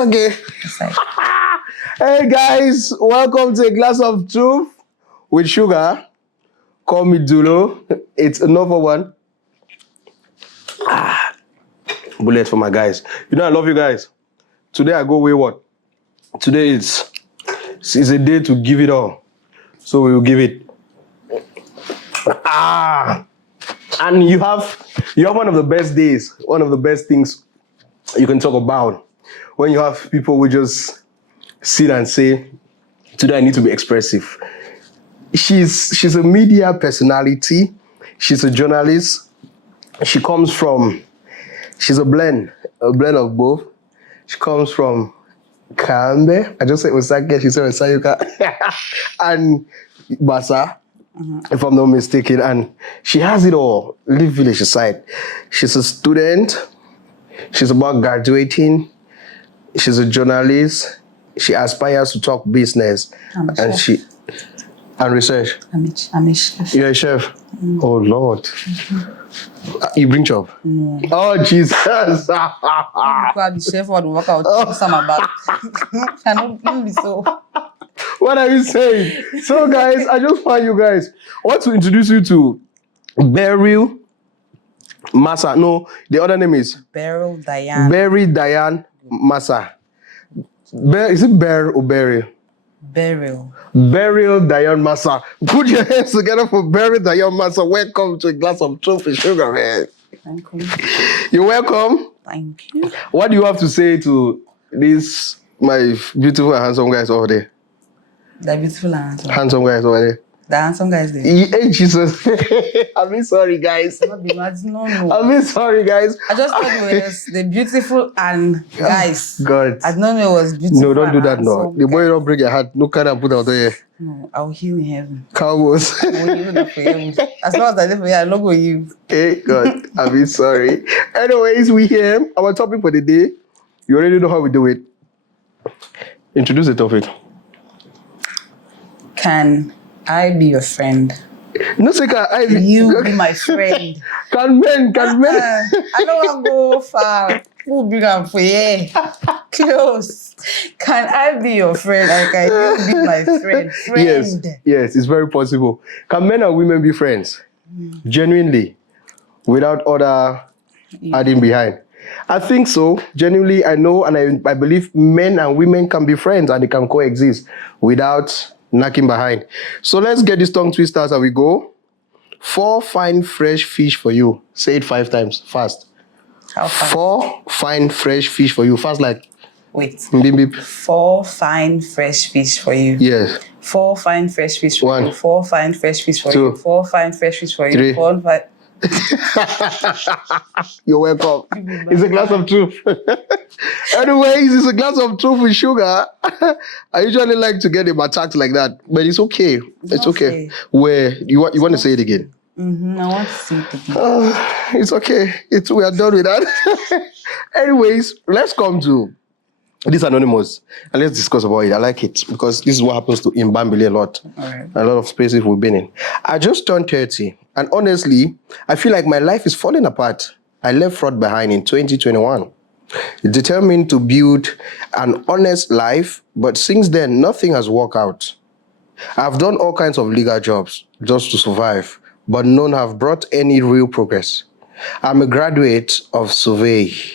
okay. Hey guys, welcome to A Glass of Truth with Sugar. Call me Dulo. It's another one. Bullet for my guys. You know I love you guys. Today I go wayward. Today it's a day to give it all. So we will give it. And you have one of the best days, one of the best things you can talk about when you have people who just sit and say, today I need to be expressive. She's a media personality. She's a journalist. She's a blend of both. She comes from Kambe. I just said Osaka. She said Osayuka. And Masa, if I'm not mistaken. And she has it all. Leave village aside. She's a student. She's about graduating. She's a journalist. She aspires to talk business. And research. I'm a chef. You're a chef? Oh, Lord. You bring chop? No. Oh, Jesus. The chef would work out some about. Cannot be so. What are you saying? So, guys, I just find you guys. I want to introduce you to Beryl, Masa. No, the other name is? Beryl Masa. Is it Beryl or Beryl? Beryl Diane Masa. Put your hands together for Beryl Diane Masa. Welcome to A Glass of Truth with Sugar, man. Thank you. You're welcome. Thank you. What do you have to say to these, my beautiful and handsome guys over there? The beautiful and handsome. Handsome guys over there. The handsome guys there. Hey, Jesus. I'm sorry, guys. No. I'm sorry, guys. I just thought it was the beautiful and guys. God. I don't know it was beautiful. No, don't do that now. The boy don't break your heart. No kind of put out there. No, I'll heal in heaven. Cowboys. I will heal that for you. As long as I live for you, I love you. Hey, God. I'm sorry. Anyways, we here. Our topic for the day. You already know how we do it. Introduce the topic. Can I be your friend? No, say can I be... You be my friend. Can men? I don't want to go far. Who bring up for you? Close. Can I be your friend? Or can you be my friend? Yes, it's very possible. Can men and women be friends? Genuinely, without other adding behind. I think so. Genuinely, I know and I believe men and women can be friends and they can coexist without knocking behind. So let's get this tongue twisters as we go. 4 fine fresh fish for you. Say it 5 times. Fast. How fast? 4 fine fresh fish for you. Fast like. Wait. Beep, beep. 4 fine fresh fish for you. Yes. 4 fine fresh fish for 1. you. 4 fine fresh fish for 2. you. 4 fine fresh fish for you. 3. 4 fine. You're welcome. It's A Glass of Truth. Anyways, it's A Glass of Truth with Sugar. I usually like to get him attacked like that, but it's okay. It's okay. Fair. Where you want to say it again? I want to see it again. It's okay. We are done with that. Anyways, let's come to this Anonymous and let's discuss about it. I like it because this is what happens to Mbambili a lot. Alright. A lot of spaces we've been in. I just turned 30 and honestly, I feel like my life is falling apart. I left fraud behind in 2021. Determined to build an honest life, but since then, nothing has worked out. I've done all kinds of legal jobs just to survive, but none have brought any real progress. I'm a graduate of surveying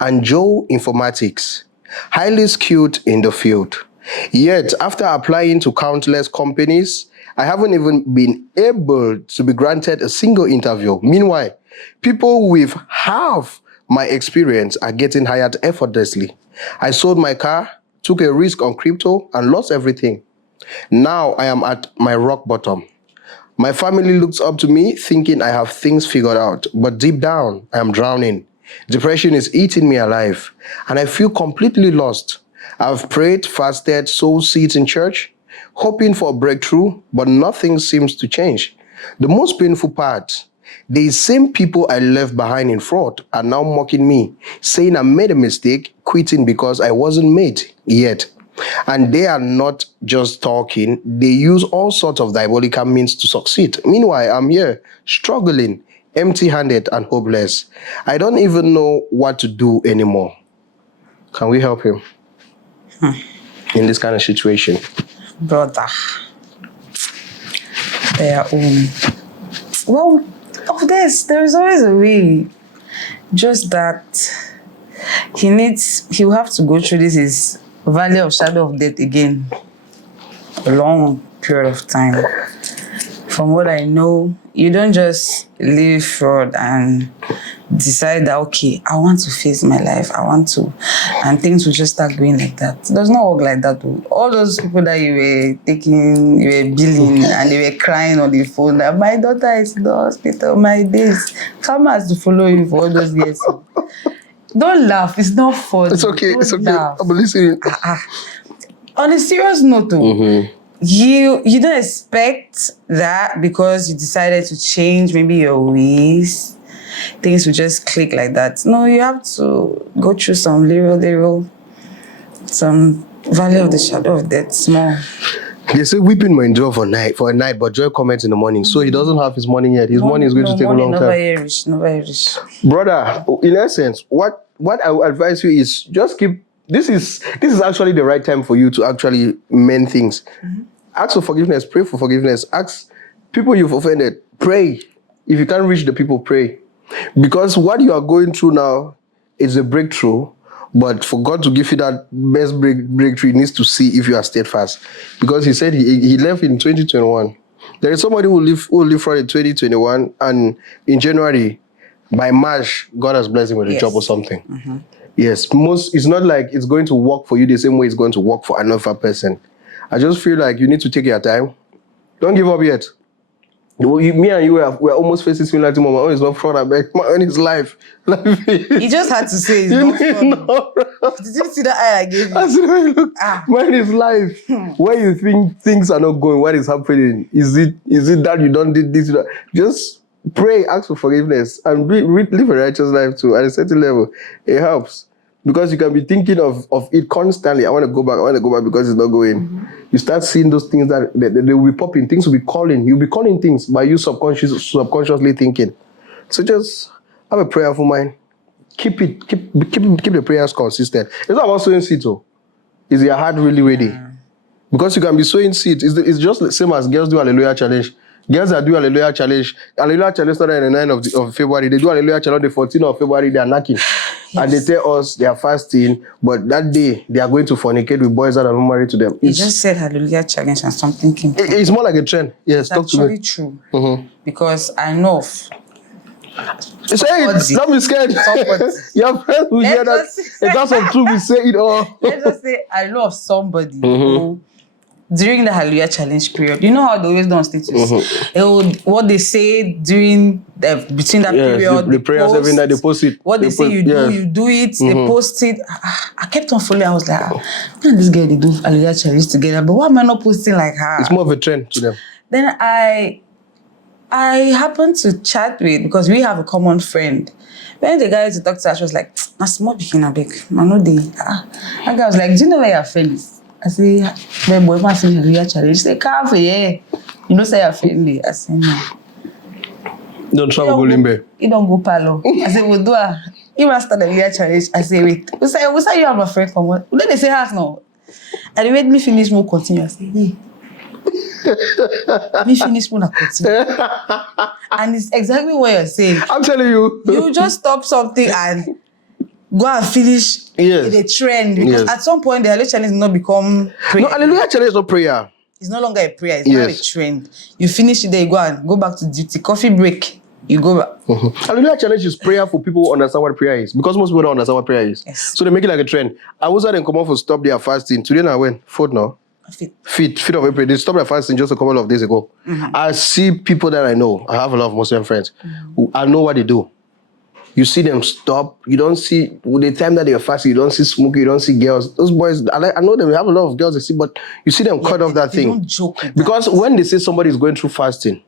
and geoinformatics, highly skilled in the field. Yet, after applying to countless companies, I haven't even been able to be granted a single interview. Meanwhile, people with half my experience are getting hired effortlessly. I sold my car, took a risk on crypto, and lost everything. Now I am at my rock bottom. My family looks up to me thinking I have things figured out, but deep down, I am drowning. Depression is eating me alive, and I feel completely lost. I've prayed, fasted, sowed seeds in church, hoping for a breakthrough, but nothing seems to change. The most painful part, the same people I left behind in fraud are now mocking me, saying I made a mistake, quitting because I wasn't made yet. And they are not just talking, they use all sorts of diabolical means to succeed. Meanwhile, I'm here, struggling, empty-handed and hopeless. I don't even know what to do anymore. Can we help him in this kind of situation? Brother. Their own. Well, of this, there is always a way. Just that he will have to go through this valley of shadow of death again. A long period of time. From what I know, you don't just leave fraud and decide that, okay, I want to face my life, and things will just start going like that. It does not work like that. Though. All those people that you were billing, and they were crying on the phone, that my daughter is in the hospital, my days. Karma has to follow you for all those years. Don't laugh, it's not funny. It's okay, don't it's okay. Laugh. I'm listening. On a serious note, though, you don't expect that because you decided to change maybe your ways, things will just click like that. No, you have to go through some some valley of the shadow of death, small. They say weeping may endure for a night, but joy comes in the morning. So he doesn't have his morning yet. His morning is going to take a long time. Never rich. Brother, in essence, what I would advise you is just keep. This is actually the right time for you to actually mend things. Ask for forgiveness, pray for forgiveness. Ask people you've offended, pray. If you can't reach the people, pray. Because what you are going through now is a breakthrough, but for God to give you that best breakthrough, he needs to see if you are steadfast. Because he said he left in 2021. There is somebody who live from in 2021, and in January, by March, God has blessed him with a job or something. Yes, it's not like it's going to work for you the same way it's going to work for another person. I just feel like you need to take your time. Don't give up yet. Me and you we're almost facing similar things. My own is not fraud. My own is life. You just had to say it's not fraud. Did you see that eye I gave you? I said, look, mine is life. When you think things are not going, what is happening? Is it that you don't did this? Just pray, ask for forgiveness, and live a righteous life too. At a certain level, it helps. Because you can be thinking of it constantly. I want to go back because it's not going. You start seeing those things that they will be popping. Things will be calling. You'll be calling things by you subconsciously thinking. So just have a prayerful mind. Keep the prayers consistent. It's not about sowing seeds, though. Is your heart really ready? Because you can be sowing seeds. It's just the same as girls do Hallelujah Challenge. Girls that do Hallelujah Challenge started on the 9th of February. They do Hallelujah Challenge on the 14th of February. They are knocking. Yes. And they tell us they are fasting, but that day they are going to fornicate with boys that are not married to them. You just said Hallelujah Challenge and something came. It's more like a trend. Yes, it's actually true. Because I know of... Say it. Don't be scared. Your friends will hear that. In terms of truth, we say it all. Let's just say I know of somebody who... During the Hallelujah Challenge period, you know how they always do on status. What they say between that period, the prayers every night, they post it. What they say you do it. They post it. I kept on following. I was like, man, this girl they do Hallelujah Challenge together, but why am I not posting like her? It's more of a trend to them. Then I happened to chat with, because we have a common friend. When the guy used to talk to her, she was like, "Na small pikin abeg, man no dey." That guy was like, "Do you know where your friend is?" I say, "My boy, my friend Hallelujah Challenge." She said, "Come for here. You know, say you're friendly." I say, "No." Don't travel go limbe. You don't go palo. I say, "We'll do a." You must start the Hallelujah Challenge. I say, "Wait." We say you have a friend from what? Then they say, "Has no." And they made me finish more continue. I say, "Hey." Me finish more continue. And it's exactly what you're saying. I'm telling you. You just stop something and go and finish the trend. Because at some point, the Hallelujah Challenge will not become prayer. No, Hallelujah Challenge is not prayer. It's no longer a prayer. It's not a trend. You finish it there, you go back to duty. Coffee break, you go back. Hallelujah Challenge is prayer for people who understand what prayer is. Because most people don't understand what prayer is. Yes. So they make it like a trend. I was at in command for stop their fasting. Today now when? 4th now? 5th of April. They stopped their fasting just a couple of days ago. I see people that I know. I have a lot of Muslim friends. Who I know what they do. You see them stop. You don't see, with the time that they're fasting, you don't see smoking, you don't see girls. Those boys, I know them, they have a lot of girls they see, but you see them cut off that thing. Don't joke with because when they say somebody is going through fasting,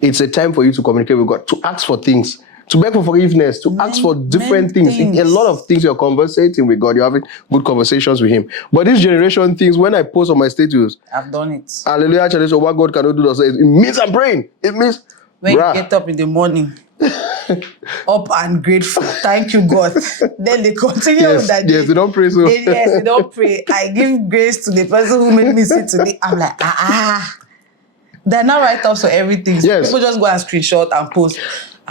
it's a time for you to communicate with God, to ask for things, to beg for forgiveness, to ask for different things. A lot of things you're conversating with God, you're having good conversations with Him. But this generation things, when I post on my status, I've done it. Hallelujah Challenge, what God cannot do, it means I'm praying. It means when you get up in the morning. up and grateful. Thank you, God. Then they continue with that. Yes, they don't pray so. They don't pray. I give grace to the person who made me sit today. I'm like, They're not write-ups for everything. So Yes. people just go and screenshot and post.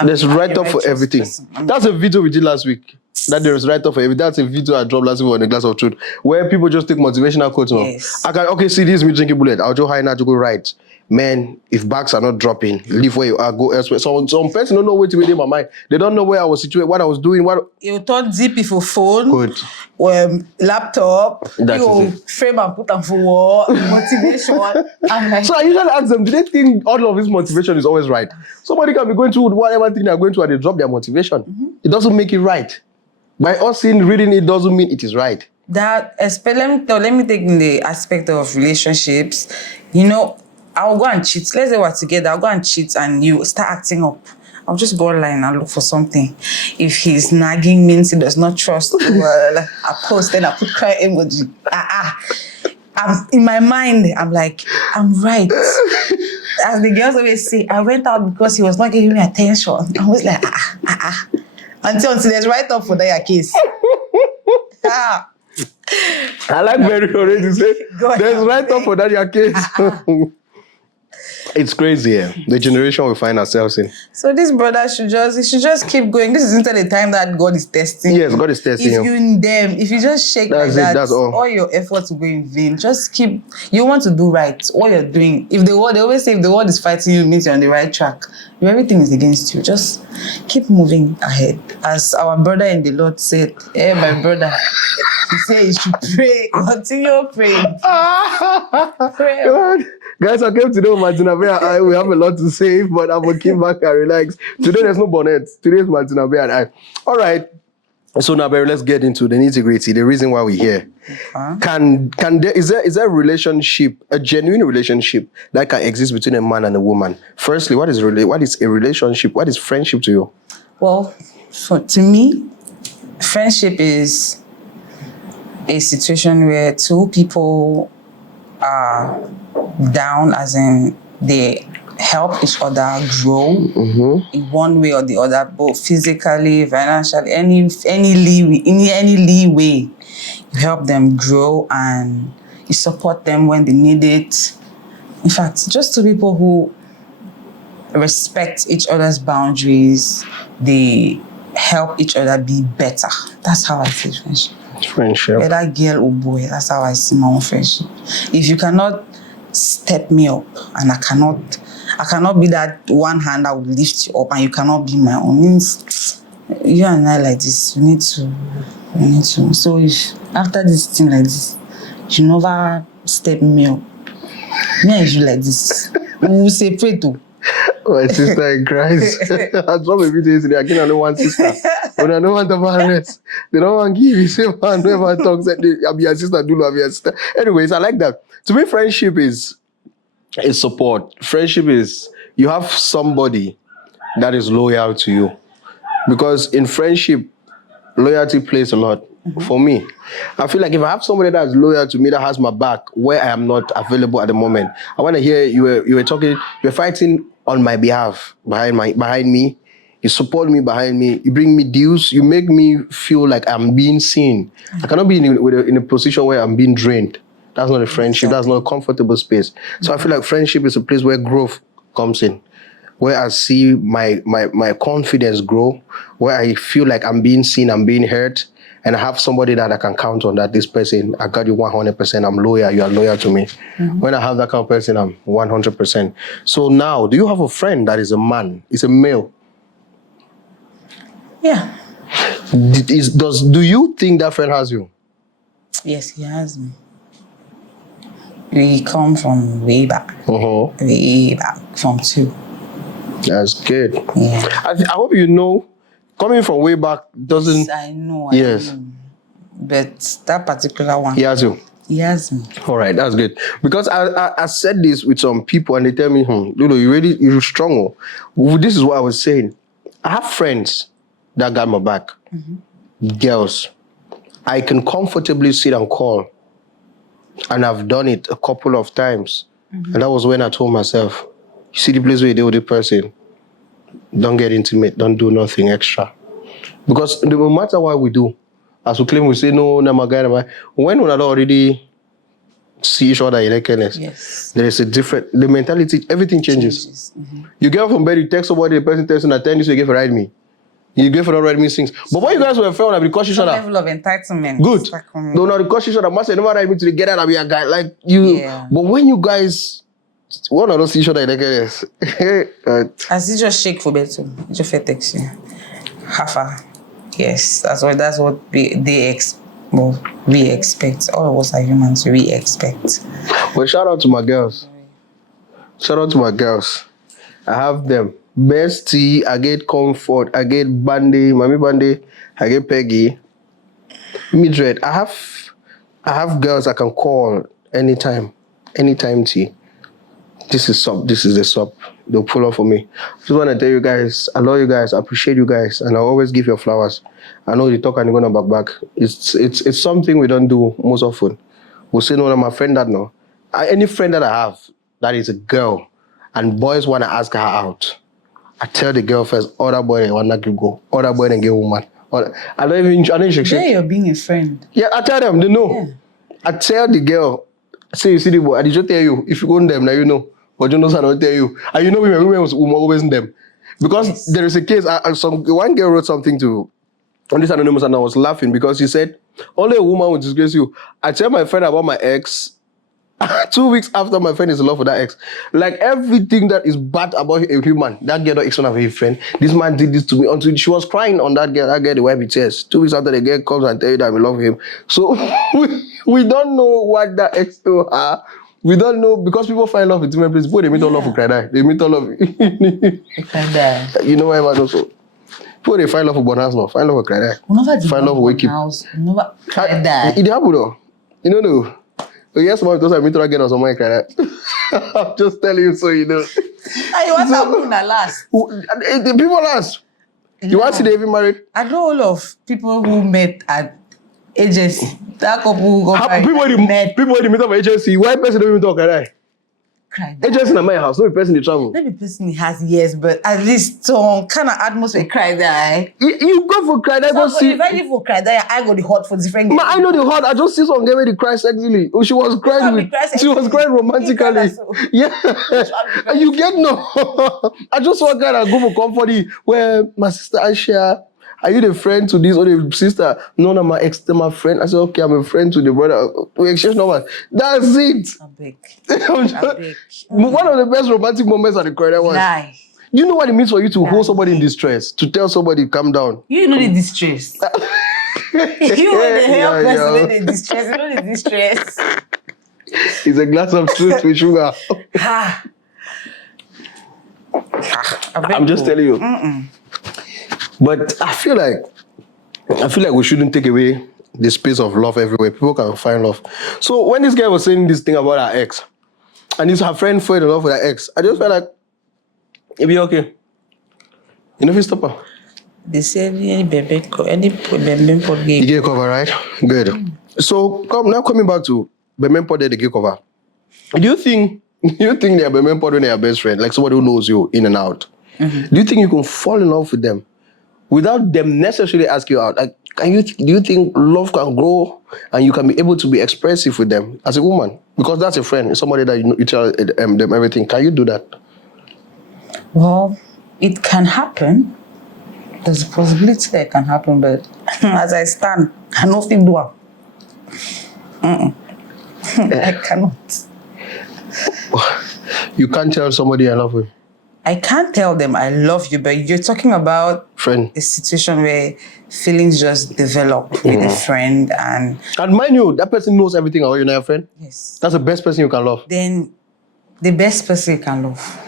There's write-up for everything. That's a video we did last week. That there is write-up for everything. That's a video I dropped last week on the Glass of Truth, where people just take motivational quotes. Yes. Okay, see, this is me drinking bullet. I'll just high now to go right. Man, if bags are not dropping, leave where you are, go elsewhere. Some person don't know where to be in my mind. They don't know where I was situated, what I was doing. You thought ZP for phone, Good. Laptop, That you is it. frame and put them for war, motivation. I'm like, So I usually ask them, do they think all of this motivation is always right? Somebody can be going through whatever thing they're going through and they drop their motivation. It doesn't make it right. By us reading it doesn't mean it is right. that, let me take in the aspect of relationships. I'll go and cheat. Let's say we're together. I'll go and cheat and you start acting up. I'll just go online and look for something. If he's nagging, means he does not trust. I post, then I put cry emoji. In my mind, I'm like, I'm right. As the girls always say, I went out because he was not giving me attention. I was like, Until there's write-up for that case. I like Beryl already say, there's write-up for that your case. It's crazy, yeah. The generation we find ourselves in. So this brother should just keep going. This isn't the time that God is testing. Yes, God is testing If you. you in them, if you just shake That's like it, that, that's all. your efforts will go in vain. Just keep. You want to do right. What you're doing. If the world, they always say, if the world is fighting you, it means you're on the right track. If everything is against you, just keep moving ahead. As our brother in the Lord said, "Hey, my brother," he said, "You should pray. Continue praying. Pray." God. Guys, I came today with Martina Bay and I. We have a lot to say, but I'm going to keep back and relax. Today, there's no bonnet. Today is Martina Bay and I. All right. So now, Beryl, let's get into the nitty-gritty, the reason why we're here. Is there a relationship, a genuine relationship that can exist between a man and a woman? Firstly, what is a relationship? What is friendship to you? Well, to me, friendship is a situation where two people are down, as in they help each other grow in one way or the other, both physically, financially, any leeway. You help them grow and you support them when they need it. In fact, just two people who respect each other's boundaries, they help each other be better. That's how I see friendship. Friendship. Whether girl or boy, that's how I see my own friendship. If you cannot step me up and I cannot be that one hand that will lift you up and you cannot be my own, means you and I like this, we need to. So if after this thing like this, you never step me up, me and you like this, we will separate too. My sister in Christ. I dropped a video yesterday. I can't only one sister. But I don't want to rest. They don't want to give you same man whoever talks. I'll be your sister, do love your sister. Anyways, I like that. To me, friendship is support. Friendship is you have somebody that is loyal to you. Because in friendship, loyalty plays a lot. For me, I feel like if I have somebody that is loyal to me, that has my back where I am not available at the moment, I want to hear you were talking, you were fighting on my behalf, behind me. You support me behind me. You bring me deals. You make me feel like I'm being seen. I cannot be in a position where I'm being drained. That's not a friendship. That's not a comfortable space. So I feel like friendship is a place where growth comes in, where I see my confidence grow, where I feel like I'm being seen, I'm being heard, and I have somebody that I can count on, that this person, I got you 100%, I'm loyal, you are loyal to me. When I have that kind of person, I'm 100%. So now, do you have a friend that is a man, is a male? Yeah. Do you think that friend has you? Yes, he has me. We come from way back. Way back from two. That's good. Yeah. I hope you know, coming from way back doesn't... I know. Yes. I know. But that particular one. He has you? He has me. All right, that's good. Because I said this with some people and they tell me, Lulu, you're strong. This is what I was saying. I have friends that got my back. Girls. I can comfortably sit and call. And I've done it a couple of times. And that was when I told myself, you see the place where you deal with the person, don't get intimate, don't do nothing extra. Because no matter what we do, as we claim, we say, no, no, my guy, when we are already see each other in nakedness, Yes. there is a different, the mentality, everything changes. You get up from bed, you text somebody, the person texts and attend you, so you get for ride me. You get for not ride me things. But when you guys were friends, we caution each Some other. level of entitlement. Good. No, no, the caution each other. Must never ride me to get out and be a guy. Like you. Yeah. But when you guys want to see each other in nakedness, As you just shake for better, you just feel text you. Half. Yes, that's what we expect. All of us are humans, we expect. But shout out to my girls. Shout out to my girls. I have them. Bestie, I get Comfort, I get Bandy, Mami Bandy, I get Peggy. Mildred, I have girls I can call anytime T. This is the sub. They'll pull up for me. Just want to tell you guys, I love you guys, I appreciate you guys, and I always give you flowers. I know the talk and you're gonna back. It's something we don't do most often. We'll say no, my friend that no. Any friend that I have that is a girl, and boys want to ask her out, I tell the girl first, other boy they want to go, other boy they get woman. I don't shake. There you're being a friend. Yeah, I tell them, they know. Yeah. I tell the girl, say you see the boy, I just tell you, if you go on them, now you know. But you know, I don't tell you. And you know, women was always in them. Because Yes. there is a case, one girl wrote something on this anonymous, and I was laughing because she said, only a woman would disgrace you. I tell my friend about my ex, 2 weeks after my friend is in love with that ex. Like everything that is bad about a human, that girl don't one of her friend. This man did this to me until she was crying on that girl. That girl, the wipe her tears. 2 weeks after the girl comes and tell you that we love him. So we don't know what that ex told her. We don't know because people find love in different places. People they meet all love for cry die. They meet all love. You know why man also. People they find love for bonus now. Find love for cry die. Find love for wake up. Never cried that. It happen though. You know no. So yes, man, because I meet her again or something like that. I'm just telling you so you know. Hey, what happened at last? The people last. You want to see they even married? I know all of people who met at agency. That couple who got married. People when they meet up at agency, why person don't even talk like that? Cried. Agency in my house, no person they travel. Maybe person has years, but at least some kind of atmosphere cry there. You go for cry, I go see. If I live for cry there, I go the hot for different. Man, I know the hot. I just see some girl where they cry sexually. Oh, she was crying romantically. Yeah. And you get no. I just saw a guy that go for comfort where my sister Aisha, are you the friend to this or the sister? No, my ex, my friend. I said, okay, I'm a friend to the brother. We exchange numbers. That's it. I beg. One of the best romantic moments at the credit was. Lie. You know what it means for you to hold somebody in distress, to tell somebody calm down. You know the distress. You the help person in the distress. You know the distress. It's a glass of sweet with sugar. I'm just telling you. But I feel like we shouldn't take away the space of love everywhere. People can find love. So when this guy was saying this thing about her ex, and her friend fell in love with her ex, I just felt like it'd be okay. You know if you stop her. They say any baby pod You get cover, right? Good. So coming back to Bemen pod, they get cover. Do you think they're Bemen pod when they're best friend, like somebody who knows you in and out? Mm-hmm. Do you think you can fall in love with them without them necessarily ask you out? Like, do you think love can grow and you can be able to be expressive with them as a woman? Because that's a friend, it's somebody that you tell them everything. Can you do that? Well, it can happen. There's a possibility that it can happen, but as I stand, I don't think do it. I cannot. You can't tell somebody I love you. I can't tell them I love you, but you're talking about friend. A situation where feelings just develop with a friend and mind you, that person knows everything about you and your friend. Yes. That's the best person you can love. Then the best person you can love.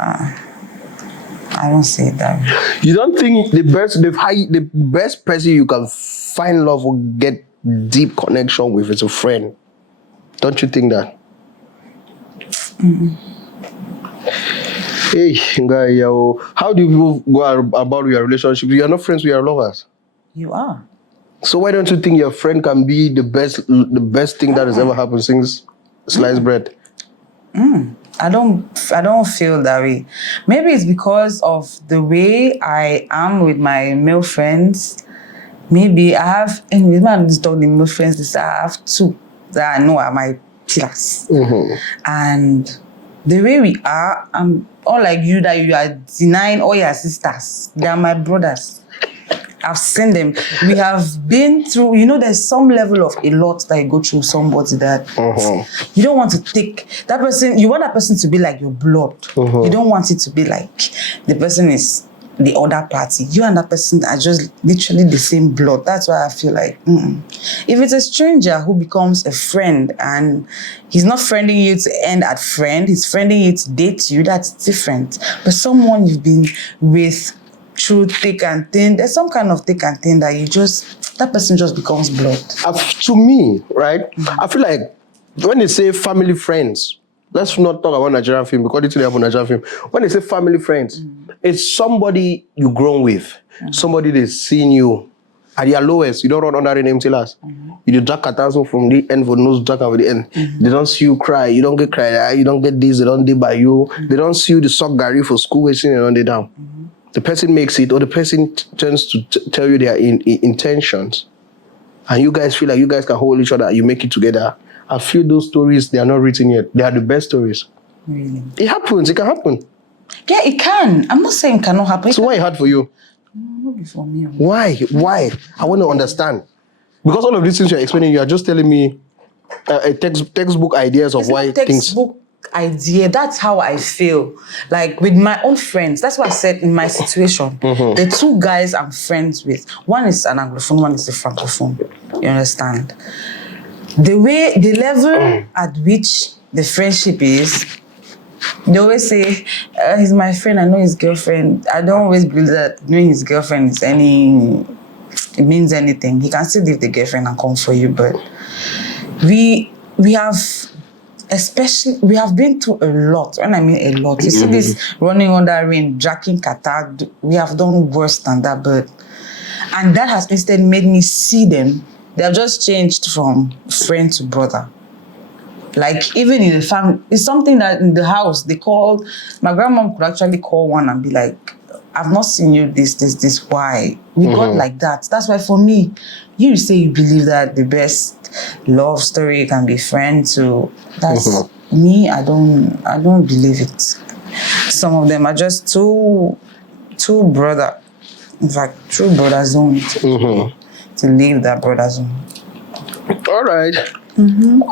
I don't say that. You don't think the best person you can find love or get deep connection with is a friend? Don't you think that? Hey, guy, yo, how do people go about your relationship? You are not friends with your lovers. You are. So why don't you think your friend can be the best thing that has ever happened since sliced bread? I don't feel that way. Maybe it's because of the way I am with my male friends. Maybe I have, anyway, man, this talk the male friends, this I have two that I know are my pillars. And the way we are, I'm all like you, that you are denying all your sisters. They are my brothers. I've seen them. We have been through, there's some level of a lot that you go through somebody that you don't want to take that person, you want that person to be like your blood. You don't want it to be like the person is the other party. You and that person are just literally the same blood. That's why I feel like, if it's a stranger who becomes a friend and he's not friending you to end at friend, he's friending you to date you, that's different. But someone you've been with through thick and thin, there's some kind of thick and thin that that person just becomes blood. To me, right, I feel like when they say family friends, let's not talk about Nigerian film because it's have Nigerian film. When they say family friends, it's somebody you grown with, somebody that's seen you at your lowest. You don't run under an empty last. You do drag 1,000 from the end for nose drag over the end. They don't see you cry. You don't get cried. You don't get this. They don't do by you. They don't see you the sock Gary for school wasting and on the down. The person makes it, or the person turns to tell you their intentions, and you guys feel like you guys can hold each other. You make it together. I feel those stories, they are not written yet. They are the best stories. Really? It happens. It can happen. Yeah, it can. I'm not saying it cannot happen. So why it hard for you? Not for me. Why? I want to understand. Because all of these things you're explaining, you are just telling me textbook ideas of why things. Idea. That's how I feel. Like with my own friends. That's what I said in my situation. The two guys I'm friends with, one is an Anglophone, one is a Francophone. You understand? The level at which the friendship is, they always say, he's my friend, I know his girlfriend. I don't always believe that knowing his girlfriend it means anything. He can still leave the girlfriend and come for you, but we have been through a lot. When I mean a lot, you see this running under rain, jacking kata, we have done worse than that, and that has instead made me see them. They have just changed from friend to brother. Like even in the family, it's something that in the house they call, my grandmom could actually call one and be like, I've not seen you this, why? We got like that. That's why for me, you say you believe that the best love story can be friends to, that's me, I don't believe it. Some of them are just two brother. In fact, true brothers don't to leave that brother zone. All right.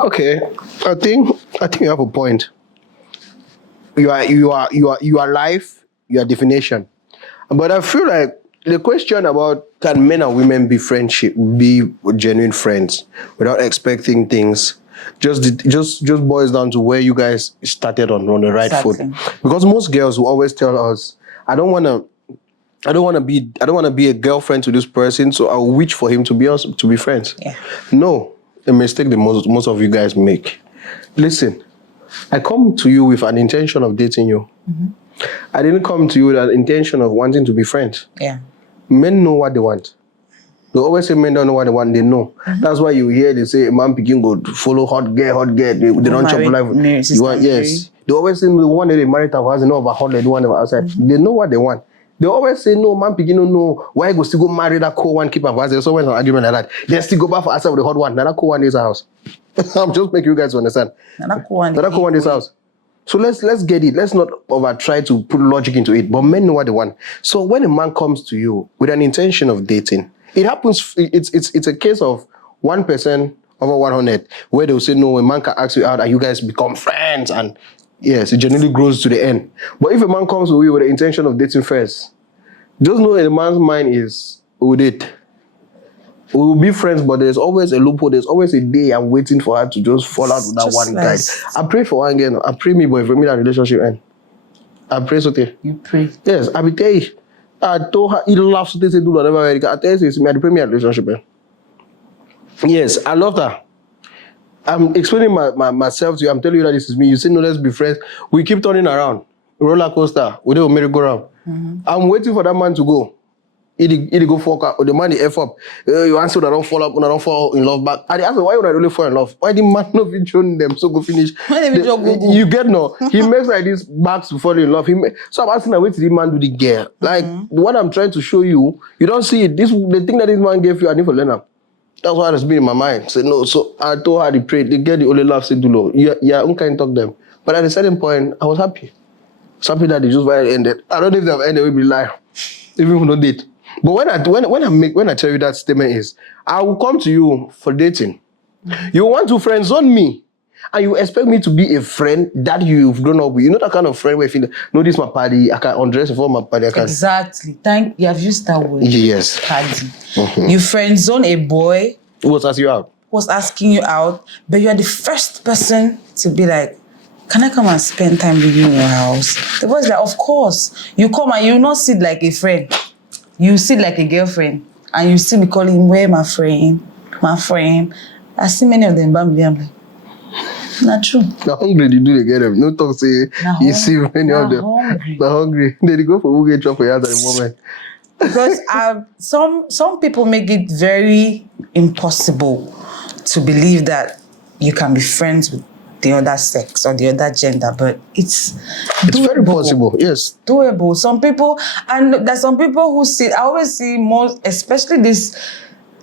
Okay. I think you have a point. You are life, your definition. But I feel like the question about can men and women be genuine friends without expecting things just boils down to where you guys started on the right foot. Because most girls will always tell us, I don't want to be a girlfriend to this person, so I'll wish for him to be friends. Yeah. No, a mistake that most of you guys make. Listen, I come to you with an intention of dating you. I didn't come to you with an intention of wanting to be friends. Yeah. Men know what they want. They always say men don't know what they want, they know. That's why you hear they say a man begin go follow hot girl. They don't chop life. You want, yes. They always say the one that they married to has know about hot lady, the one outside. They know what they want. They always say no, man begin to know why go still go marry that cool one keeper. There's always an argument like that. They still go back for outside with the hot one. Now that cool one is a house. I'm just making you guys understand. Now that cool one is house. So let's get it. Let's not try to put logic into it. But men know what they want. So when a man comes to you with an intention of dating, it happens. It's a case of 1% over 100 where they'll say no. A man can ask you out and you guys become friends, and yes, it generally grows to the end. But if a man comes to you with the intention of dating first, just know in a man's mind is we date. We will be friends, but there's always a loophole. There's always a day I'm waiting for her to just fall out with that one guy. I pray for one again. I pray me, but if me that relationship end, I pray so. You pray? Yes, I be tell you. I told her he loves to do whatever. I tell you, I pray me a relationship end. Yes, I loved her. I'm explaining myself to you. I'm telling you that this is me. You say no, let's be friends. We keep turning around. Roller coaster. We do a merry-go-round. I'm waiting for that man to go. He go fuck up. Or the man, the F up. You answer that don't fall up, when I don't fall in love back. And they ask me, why would I really fall in love? Why the man not be showing them so go finish? You get no. He makes like this backs to fall in love. So I'm asking, wait till the man do the girl. Like what I'm trying to show you, you don't see it. The thing that this man gave you, I need to learn. That's why it's been in my mind. Say no. So I told her the pray. The girl the only love said do low. Yeah, can't talk them. But at a certain point, I was happy. Something that they just very ended. I don't know if they've ended with be lie. Even if no date. But when I tell you that statement is, I will come to you for dating. You want to friend zone me, and you expect me to be a friend that you've grown up with. You know that kind of friend where you feel, no, this is my party. I can undress before my party. Exactly. You have used that word. Yes. Party. You friend zone a boy who was asking you out, but you are the first person to be like, can I come and spend time with you in your house? The boy's like, of course. You come and you not sit like a friend. You sit like a girlfriend. And you still be calling him, where my friend? My friend. I see many of them, Bambi. I'm like, not true. Now hungry, they do they get them. No talk say, you see many of them. They're hungry. They go for who get job for you at the moment. Because some people make it very impossible to believe that you can be friends with the other sex or the other gender, but it's very possible. Yes, doable. Some people, and there's some people who see. I always see more, especially this.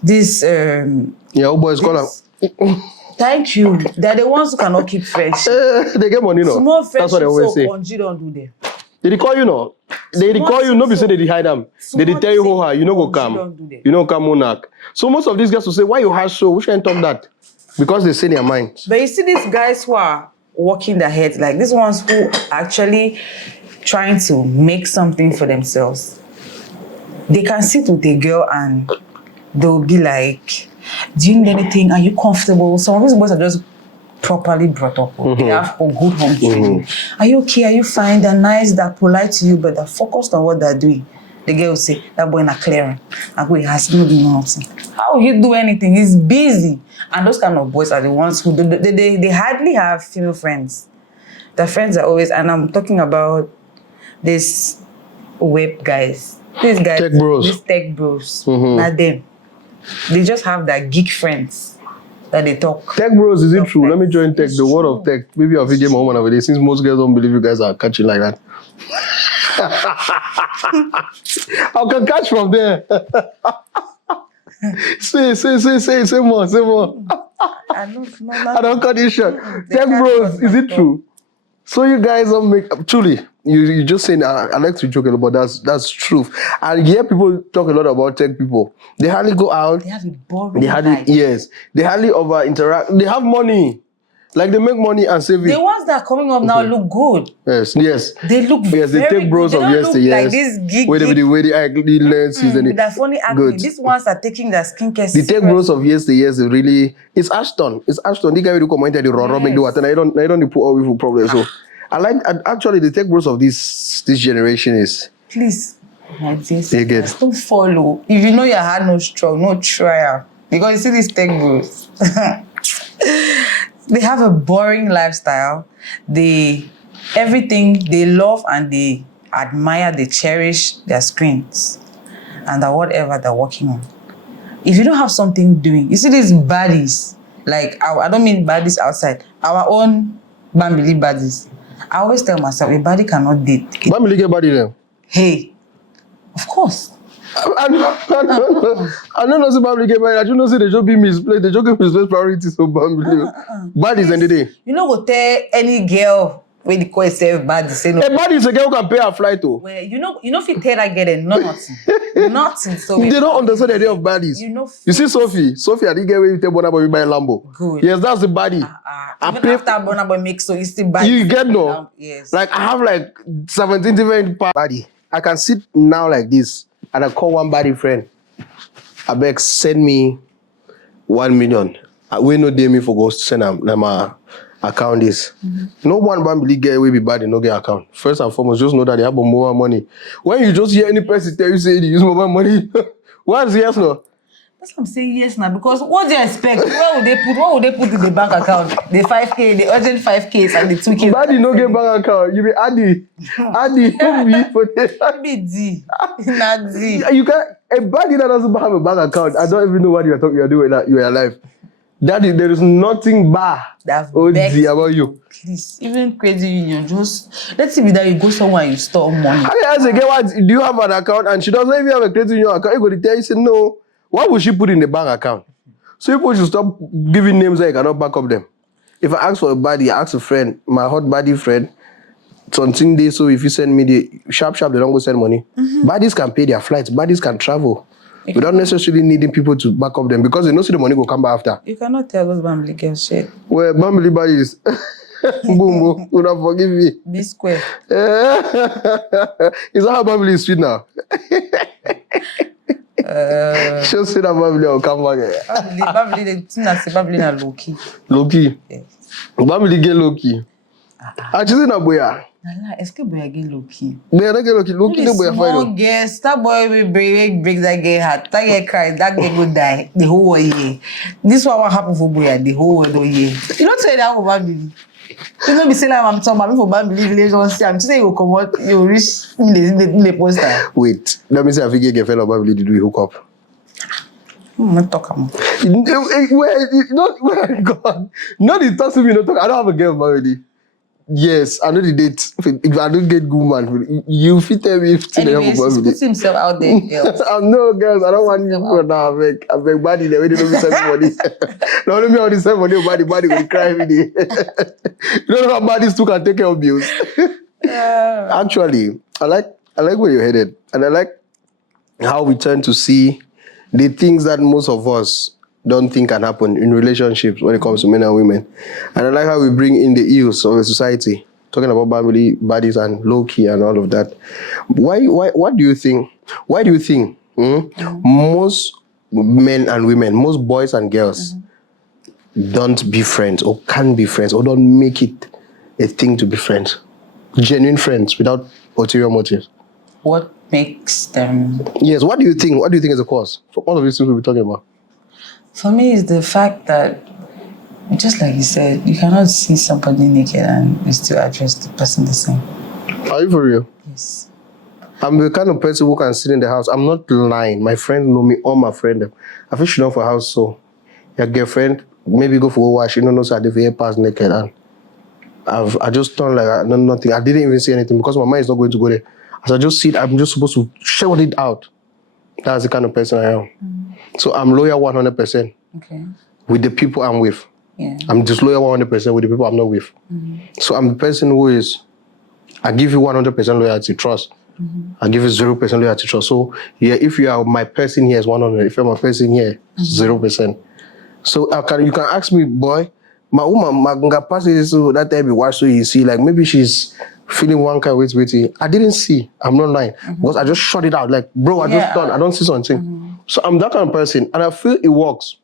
Boys call them. Thank you. They're the ones who cannot keep friends. They get money, no. Small friends. That's what they always say. Don't do them. They call you, no. They call you, no. Be say they hide them. They tell you who you know go come. You know come monarch. So most of these guys will say, why you harsh so? We shouldn't talk that. Because they say their mind. But you see these guys who are working their heads, like these ones who actually trying to make something for themselves. They can sit with a girl and they'll be like, do you need anything? Are you comfortable? Some of these boys are just properly brought up. They have a good home training. Are you okay? Are you fine? They're nice, they're polite to you, but they're focused on what they're doing. The girl will say, that boy not clearing. And he has no doing nothing. How will he do anything? He's busy. And those kind of boys are the ones who they hardly have female friends. Their friends are always, and I'm talking about these web guys. These guys, tech bros. These tech bros. Not them. They just have their geek friends that they talk. Tech bros, is it true? Let me join tech, the world of tech. Maybe I'll get my woman over there since most girls don't believe you guys are catching like that. I can catch from there. Say more. I don't cut this short. Tech bros, is it true? So you guys don't make truly. You just saying I like to joke a lot, but that's truth. And yeah, people talk a lot about tech people. They hardly go out. They have a boring life. Yes. They hardly over interact. They have money. Like they make money and save it. The ones that are coming up now look good. Yes. They look yes, they take bros of yesterday. Like this geek. Where they ugly lenses and with that funny acting. These ones are taking their skincare. The take bros of yesterday, they really. It's Ashton. The guy who commented the raw make the water. I don't put all with problem. So I like actually the take bros of this generation is. Please, don't follow. If you know your heart no strong, no trial. Because you see these take bros. They have a boring lifestyle. Everything they love and they admire, they cherish their screens and whatever they're working on. If you don't have something doing, you see these baddies, like I don't mean baddies outside, our own Bambili baddies. I always tell myself, a baddie cannot date. Bambili get baddie then? Hey, of course. I don't know Bambili get married. I just know they just be misplaced. They just get misplaced priorities for Bambili. Baddies end the day. You know, go tell any girl when they call herself baddie, say no. A baddie is a girl who can pay her flight to. Well, you know if you tell that girl then nothing. So they don't understand the idea of baddies. You see Sophie, I didn't get away with Burna Boy buy a Lambo. Good. Yes, that's the baddie. Even after Burna Boy makes so you still baddie. You get no? Yes. Like I have like 17 different baddie. I can sit now like this. And I call one body friend. I beg, send me 1 million. We no dare me for go send them my account is. No one Bambili get away be bad in no get account. First and foremost, just know that they have mobile money. When you just hear any person tell you say they use mobile money, what's yes no? That's what I'm saying yes now, because what do you expect? What would they put in the bank account? The 5K, the urgent 5Ks and the 2K. Body no get bank account. You be Addy. Who be for this? Be D. Not D. You can't. A body that doesn't have a bank account, I don't even know what you're doing. That you are alive. Daddy, there is nothing bad. That's OG about you. Please, even crazy union, just let's see that you go somewhere and you store money. How do you get what? Do you have an account? And she doesn't even have a credit union account. You go to tell you, say no. Why would she put in the bank account? So people should stop giving names that you cannot back up them. If I ask for a body, I ask a friend, my hot body friend, something day, so if you send me the sharp, they don't go send money. Bodies can pay their flights, bodies can travel. Without necessarily needing people to back up them because they know see the money will come back after. You cannot tell those family girls shit. Well, family bodies. Boom, boom. Would have forgive me. Be square. Is that how family is sweet now? She'll see that family will come back. Family na low key. Low key. Yes. Family get low key. Actually, na boya. Est-ce que boy get low key? Boya not get low key. Low key no boya Small fight. guess, that boy will break that girl heart. That girl cry, that girl go die the whole year. This one what happen for boy the whole year. You don't say that for family. You don't be saying that I'm talking about for family relationship. I'm saying you come out, you reach the poster. Wait, let me see if you get fellow family to do hook up. Not talk about. Where God? Not the talk to me. Not talk. I don't have a girl already. Yes, I know the date. If I don't get good man, you fit tell me if Anyways, he's put himself out there, girls. I'm no girls. I don't want you to now. I beg body. They already don't be sending money. Don't let me only send money. Body will cry every day. You don't know how bodies too can take care of bills. Actually, I like where you're headed, and I like how we tend to see the things that most of us don't think can happen in relationships when it comes to men and women. And I like how we bring in the ills of a society, talking about family, bodies, and low-key and all of that. What do you think? Why do you think most men and women, most boys and girls don't be friends or can't be friends or don't make it a thing to be friends? Genuine friends without ulterior motives. What makes them? Yes, what do you think? What do you think is the cause for all of these things we'll be talking about? For me, it's the fact that, just like you said, you cannot see somebody naked and you still address the person the same. Are you for real? Yes. I'm the kind of person who can sit in the house. I'm not lying. My friends know me, all my friends. I feel she know for house, so your girlfriend, maybe go for a wash, you know, so I did for pass naked. And I just turned like I know nothing. I didn't even say anything because my mind is not going to go there. As I just sit, I'm just supposed to shout it out. That's the kind of person I am. So I'm loyal 100%. Okay. With the people I'm with. Yeah. I'm disloyal 100% with the people I'm not with. So I'm the person who is, I give you 100% loyalty, trust. I give you 0% loyalty, trust. So yeah, if you are my person here is 100, if you're my person here, 0%. So you can ask me, boy, my woman, my gunga pass this so that time you watch so you see, like maybe she's feeling one kind of waiting. I didn't see. I'm not lying. Because I just shut it out. Like, bro, I just thought I don't see something. So I'm that kind of person. And I feel it works.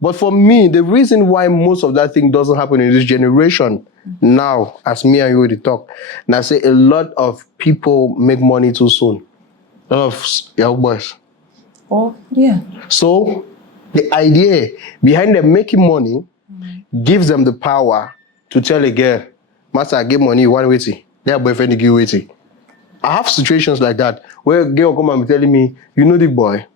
But for me, the reason why most of that thing doesn't happen in this generation now, as me and you already talk, and I say a lot of people make money too soon. A lot of young boys. Oh, yeah. So the idea behind them making money gives them the power to tell a girl, Master, I give money, you want waiting. Their boyfriend, they give waiting. I have situations like that where a girl come and be telling me, you know the boy.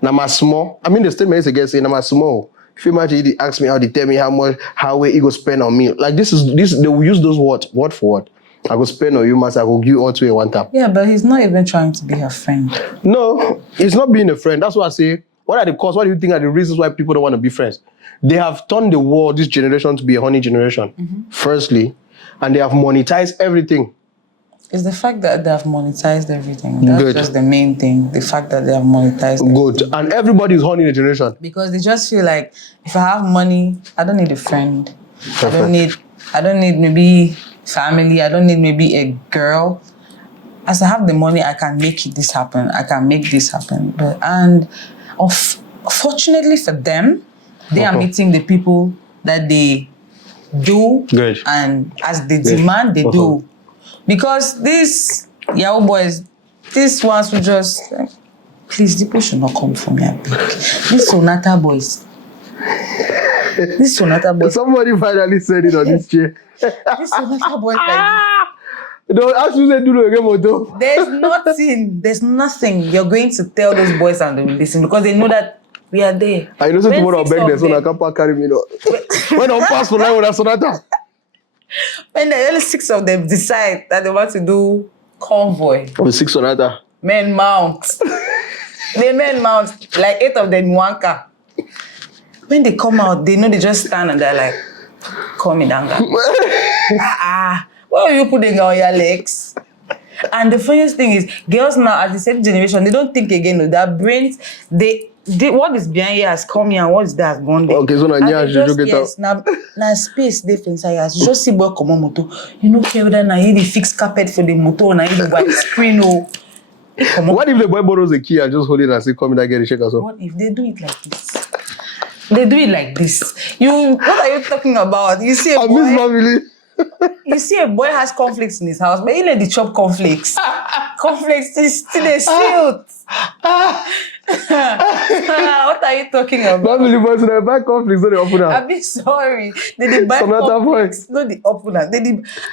Now my small, I mean the statement is again saying, now my small. If you imagine they ask me how they tell me how he go spend on me. Like this, they will use those words, word for word. I go spend on you, Master, I go give you all to a one tap. Yeah, but he's not even trying to be her friend. No, it's not being a friend. That's what I say. What are the causes? What do you think are the reasons why people don't want to be friends? They have turned the world, this generation, to be a honey generation, firstly, and they have monetized everything. It's the fact that they have monetized everything. That's just the main thing. The fact that they have monetized everything. Good. And everybody is honey in the generation. Because they just feel like, if I have money, I don't need a friend. Perfect. I don't need maybe family. I don't need maybe a girl. As I have the money, I can make this happen. I can make this happen. Fortunately for them, they are meeting the people that they do. Good. And as they demand, they do. Because these Yahoo boys, these ones who just Please, the people should not come for me. I beg. These Sonata boys. These Sonata boys. Somebody finally said it on this chair. These Sonata boys like Don't ask you to do it again, Moto. there's nothing you're going to tell those boys and they will listen because they know that we are there. I know say tomorrow I'll beg them so them- I can't carry me. No. When I'm pass for life with a Sonata. When the only 6 of them decide that they want to do convoy, With 6 Sonata. men mount. They men mount like 8 of them in one car. When they come out, they know they just stand and they're like, call me down. Why are you putting on your legs? And the funniest thing is, girls now at the same generation, they don't think again. No, their brains, they what is behind here has come here and what is that has gone there. Okay, so now you just get out. Now space they inside us. You just see boy come on motor. You know, care whether now you the fixed carpet for the motor, now you the white screen. Oh, what if the boy borrows a key and just hold it and say, come in and get a shake or so? what if they do it like this? They do it like this. What are you talking about? You see a I boy. miss family. You see a boy has conflicts in his house, but he let the chop conflicts. Conflicts is still a stilt. What are you talking about? Family boys, when they buy conflicts, so they open up. I'm be sorry. They buy Sonata conflicts, not the opener.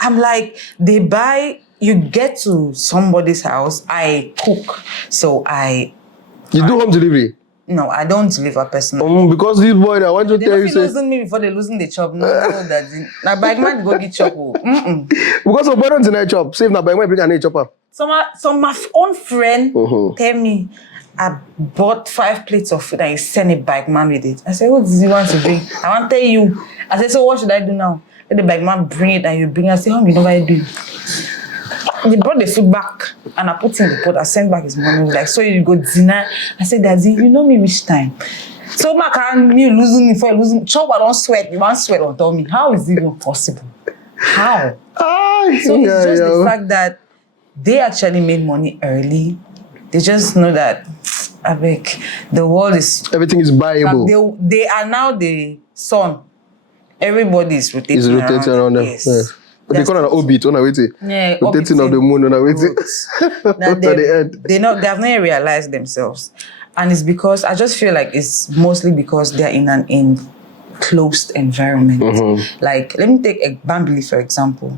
I'm like, they buy, you get to somebody's house, I cook. So You do home delivery? no, I don't deliver personally. Because this boy, I want to They tell don't you, be say, losing me before they losing the chop. No, that's it. Now, bag man go get chop. Mm-mm. because of boy don't deny chop. Save now, by when bring an chopper. So my own friend Mhm. tell me, I bought 5 plates of food and he sent a bike man with it. I said, what does he want to bring? I want to tell you. I said, so what should I do now? Let the bike man bring it and you bring it. I said, how you know what I do? They brought the food back and I put in the pot. I sent back his money. He was like, so you go dinner? I said, Daddy, you know me which time? So my can you losing me for losing chop, I don't sweat. You want sweat on top me. How is it even possible? How? So it's just the fact that they actually made money early. They just know that the world is Everything is buyable. they are now the sun. Everybody is rotating, It's rotating around them. Yes. Yeah. But they call it an orbit, on a waiting. Yeah, Rotating of the moon, on a waiting. That To the end. they have not realized themselves. And it's because I just feel like it's mostly because they're in an enclosed environment. Mm-hmm. Like, let me take a Bambili, for example.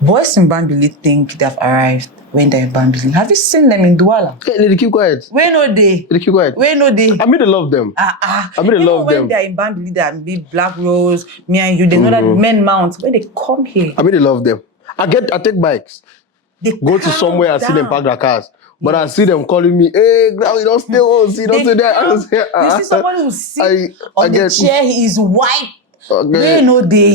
Boys in Bambili think they've arrived when they're in Bambili. Have you seen them in Douala? Hey, they keep quiet. Where no they? They keep quiet. Where no they? I mean, they love them. I mean, they love when them. they're in Bambili, they're big Black Rose, me and you, they know that men mount. When they come here, I mean, they love them. I take bikes. they Go to calm somewhere and see them down. park their cars. But I see them calling me, hey, girl, you don't stay home, see, don't stay there. I don't say, You see somebody who sits I on the get- chair, he is white. Okay. Where no day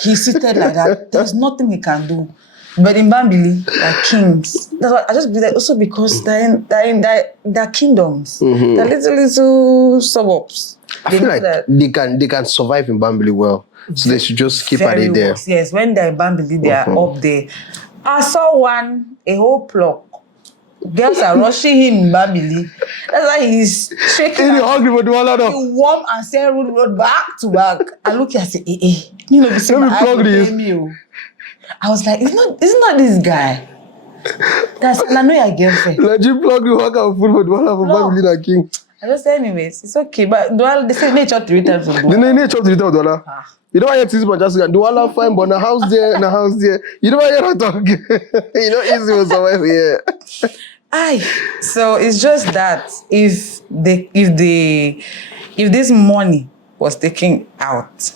he's seated like that. There's nothing he can do. But in Bambili, they're kings. That's why I just believe that also because they're kingdoms. They're little suburbs. I They feel know like that they can survive in Bambili well. So they should just keep at very it there. well. Yes, when they're in Bambili, they are up there. I saw a whole flock. Girls are rushing him in Bambili. That's why he's shaking. Hey, hungry for the one He warm and say road back to back. I look and say, you know, this Let me my plug eye this. will pay me, oh. I was like, it's not this guy. I know your girlfriend. Let you plug the work out food for the one for No. Bambili and King. I just say, anyways, it's okay. But they say nature 3 times a Then day. they need to chop the little dollar. You know why you see just do all fine, but na house there, na house there. You know why you're not talking. You know, easy was survive here. So it's just that if this money was taken out,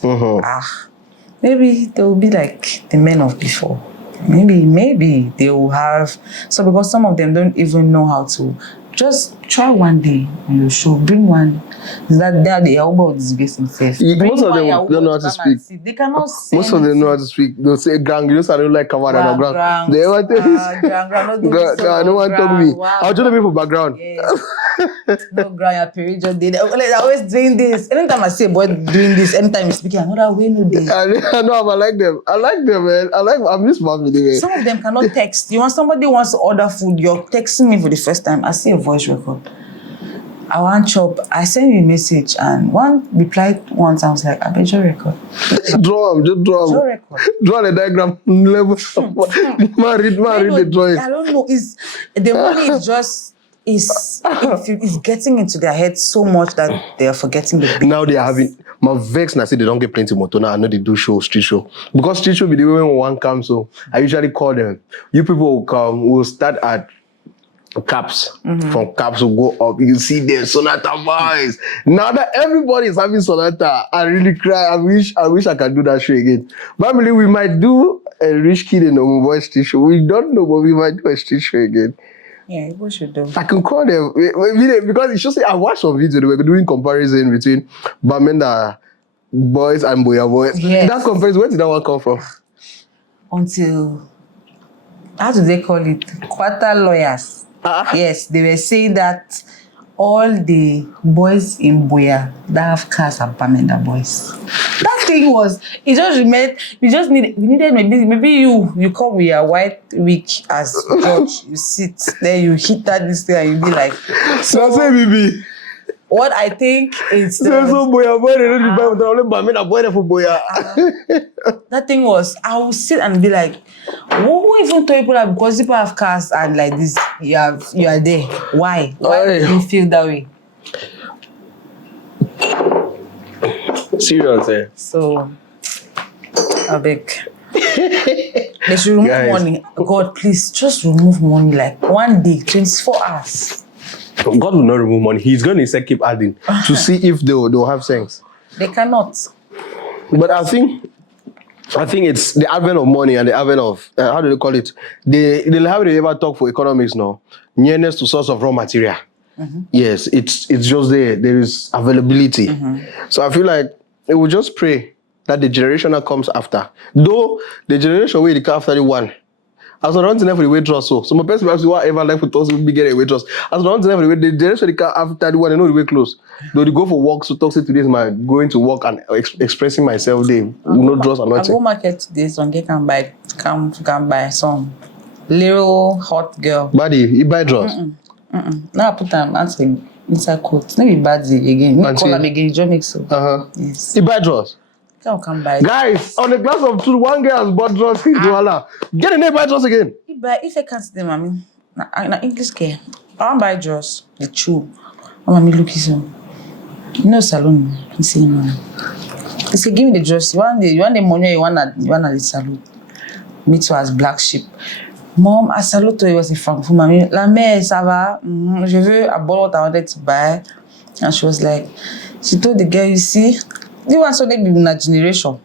maybe they will be like the men of before. Maybe they will have. So because some of them don't even know how to. Just try one day on your show. Bring one. Is that they are the elbow disgracing face? Most of them don't know how to speak. They cannot say. Most of them know how to speak. They'll say gang. You know, I don't like Kavada or ground. They ever tell me, I don't want to talk to me. I'll just me for background. Yes. No ground, your period. They're always doing this. Anytime I see a boy doing this, anytime he's speaking another way, no day. I know, I like them. I like them, man. I miss Family, man. Some of them cannot text. Somebody wants to order food, you're texting me for the first time. I see a voice record. I want chop. I send you a message and one replied once. I was like, I bet your record. Draw them, just draw Your them. record. Draw the diagram level. Man, read the drawing. I don't know. The money is just it's getting into their head so much that they are forgetting the basics. Now they are having my vex and I say they don't get plenty motor now. I know they do street show. Because street show be the way when one comes, so I usually call them. You people will come, we'll start at Caps. From Caps will go up. You see the Sonata boys. Now that everybody is having Sonata, I really cry. I wish I can do that show again. But I believe we might do a Rich Kid and Omo Boy street show. We don't know, but we might do a street show again. Yeah, what should do? I can call them because it should say I watched some video. They were doing comparison between Bamenda boys and Boya boys. Yes. That comparison, where did that one come from? Until, how do they call it? Quarter lawyers. Yes, they were saying that all the boys in Boya that have cars are Bamenda boys. That thing was, it just remained, we needed maybe you come with your white wig as judge, you sit there, you hit this thing and you be like, So say baby. What I think is So Boya boy, they don't buy only Bamenda boy for Boya. that thing was, I would sit and be like, who even told people that because people have cars and like this, you are there? Why? Why do you feel that way? Serious, eh? So, I beg. They should remove money. God, please, just remove money like one day, 24 hours. God will not remove money. He's going to keep adding to see if they'll have sense. They cannot. But I think it's the advent of money and the advent of how do they call it? They'll have they ever talk for economics now. Nearness to source of raw material. Yes, it's just there. There is availability. So I feel like it will just pray that the generation that comes after, though the generation will come after the one. As I don't know for the waitress, so my best person whatever life with us will be getting a waitress. As I don't know for the generation that come after the one, they know the way close. Though they go for walk, so talk to today is my going to work and expressing myself there. No draws and nothing. I go market today, so I can buy some little hot girl. Buddy, you buy draws. Now I put them inside coat. Maybe bad again. Me call them again. Just make so. Yes. You buy draws. Can buy. Guys, on the glass of two, one girl has bought draws. Get in there, buy draws again. If I can't see them, I mean, na English care. I want buy draws. The chew. I'm look some. You know salon. You see man. He say give me the dress. You want the money. You want the salon. Me too as black sheep. Mom, I salute to you was from Mamie. La mère, ça va? Je veux a ball what I wanted to buy. And she was like, she told the girl, you see, they want so they be in that generation.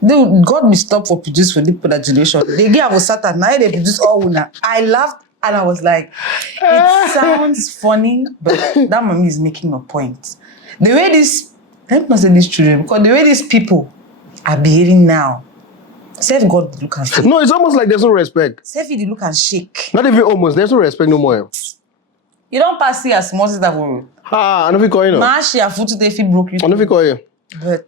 God will stop for produce for that generation. The girl was sat at night, they produce all winner. I laughed and I was like, it sounds funny, but that mommy is making a point. The way let me not say these children, because the way these people are behaving now, Self God look and shake. No, it's almost like there's no respect. Self he look and shake. Not even almost. There's no respect no more. You don't pass here as small as that for me. I know if you call you now. Nah, she have foot today if broke you. I know if you call you. But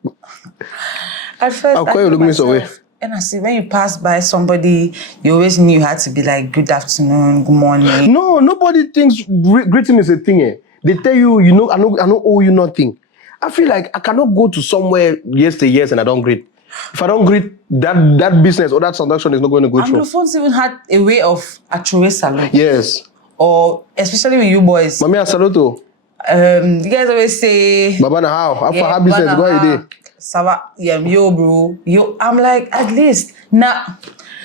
at first, I'll call you look me so way. And I see when you pass by somebody, you always knew you had to be like, good afternoon, good morning. No, nobody thinks greeting is a thing. Eh? They tell you, I don't owe you nothing. I feel like I cannot go to somewhere years and I don't greet. If I don't greet, that business or that transaction is not going to go through. Anglophone even had a way of actually salute. Yes. Or especially with you boys. Mami, I salute you. You guys always say, Baba, how? How business? Go ahead. Sava, yeah, yo, bro. Yo, I'm like, at least now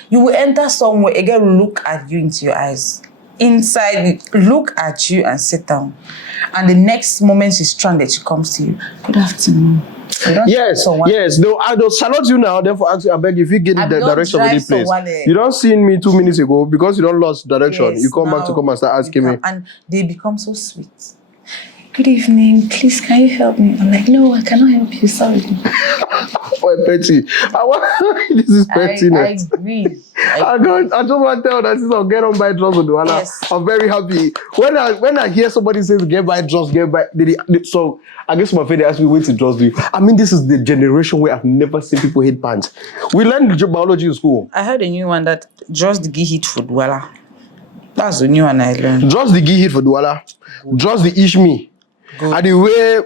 you will enter somewhere, a girl will look at you into your eyes. Inside, look at you and sit down. And the next moment she's stranded, she comes to you. Good afternoon. Yes. They'll salute you now. Therefore, ask you, I beg if you get the direction of the place. You don't see me 2 minutes ago because you don't lost direction. Yes, you come back to come and start asking me. And they become so sweet. Good evening, please can you help me? I'm like, no, I cannot help you, sorry. Well, petty. This is petty. I agree. I just want to tell that since I'll get on by drugs with Duana, yes. I'm very happy. When I hear somebody say get by drugs, so I guess my friend asked me, wait to drugs do you? I mean, this is the generation where I've never seen people hate pants. We learned biology in school. I heard a new one that just the gi hit for Douala. That's the new one I learned. Just the gi hit for Douala. Just the Ishmi. And the way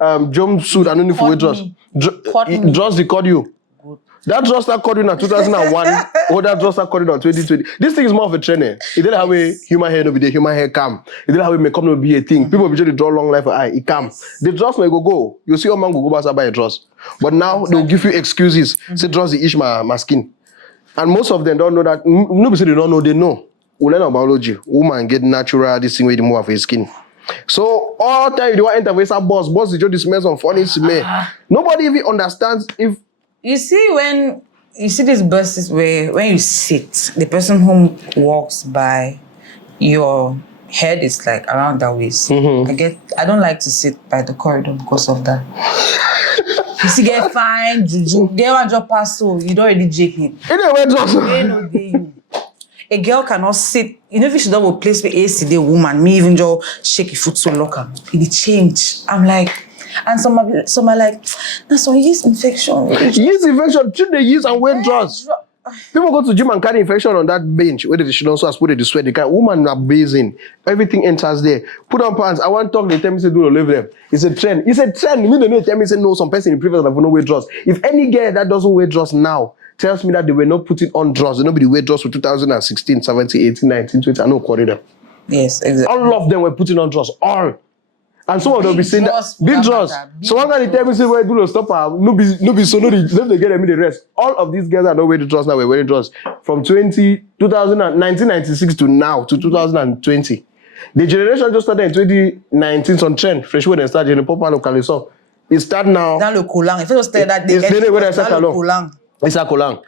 jumpsuit and only for just the cord you. That draw start calling in 2001, or that draw start calling in 2020. This thing is more of a training. It didn't have a human hair no be there, human hair come. It didn't have a makeup no be a thing. People be just draw long life for eye, it come. The draws may go. You see a man go back buy a draws. But now they'll give you excuses. Say draws the itch my skin. And most of them don't know that. Nobody say they don't know, they know. We learn about biology. Woman get natural this thing with the move of her skin. So all time you want enter with a boss is just the smell of funny smell. Nobody even understands if You see when you see these buses where when you sit, the person who walks by, your head is like around that waist. I don't like to sit by the corridor because of that. You see, get fine, juju. Get one drop pass, so you don't really jake him. A girl cannot sit. You know, if she don't have a place where AC the woman, me even just shake your foot so local. It change. I'm like, and some are like, that's some yeast infection. Yeast infection, treat the yeast and wear drugs. People go to gym and carry infection on that bench where they should also put the sweat. They can woman are bathing. Everything enters there. Put on pants. I want to talk. They tell me say do not leave them. It's a trend. It's a trend. You don't tell me say no. Some person in previous life will not wear drugs. If any girl that doesn't wear drugs now tells me that they were not putting on drugs, nobody wear drugs for 2016, 17, 18, 19, 20. I know corridor. Yes, exactly. All of them were putting on drugs. All. And some of them be saying that big draws. So one guy tell me say well do not stop her. No be so no they get them in the rest. All of these girls are not wearing draws now. We're wearing draws from 1996 to now to 2020. The generation just started in 2019 on trend. Fresh when they start in the popular local so it start now. Dans le collant. If you stay that they get dans le collant. It's a collant.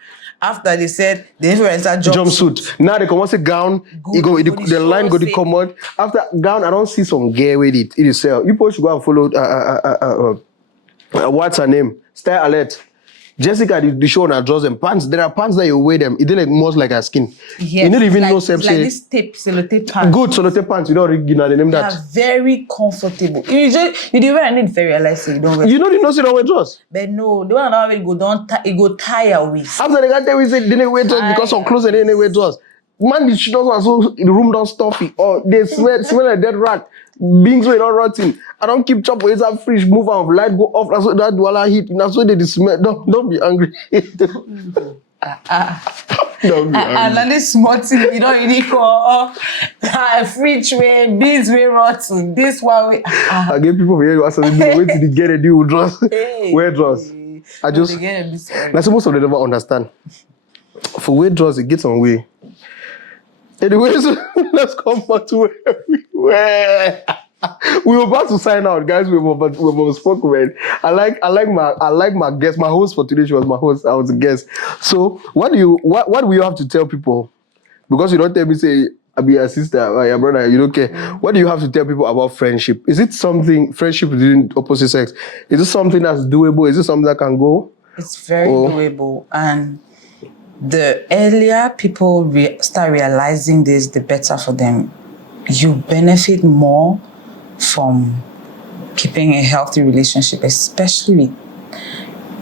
After they said the influencer jumpsuit. Now they come out say gown. The line go to come out. After gown, I don't see some gay with it. It is sell. You people should go and follow what's her name? Style Alert. Jessica, the show on her drawers and pants. There are pants that you wear them. It did like most like her skin. Yes, you don't even like, know some like this tape, sellotape pants. Good sellotape pants. You don't original the name that. They are very comfortable. You do wear any very realize so you don't wear. You know the nose you don't wear drawers. But no, the one that go down, it go tire with. After they got there, we say they didn't wear drawers because of clothes and they didn't wear drawers. Man, the shit also so the room don't stuffy or they smell like dead rat. Beings were not rotting. I don't keep chop with that fridge, move out, light go off. That's what that wala heat. That's what they smell. Don't be angry. Don't be angry. And then this small thing, you don't really call fridge way, beans way rotten. This one way. I get people here who ask me, where did they get a deal with drugs? Wear drugs. I just that's most of them never understand. For wear drugs, it gets on way. Anyways, let's come back to where we were. We were about to sign out, guys. We were spoken, man. I like my guest. My host for today, she was my host. I was a guest. So what will you have to tell people? Because you don't tell me say I be your sister or your brother. You don't care. What do you have to tell people about friendship? Is it something friendship within opposite sex? Is it something that's doable? Is it something that can go? It's very doable, and the earlier people start realizing this, the better for them. You benefit more from keeping a healthy relationship, especially,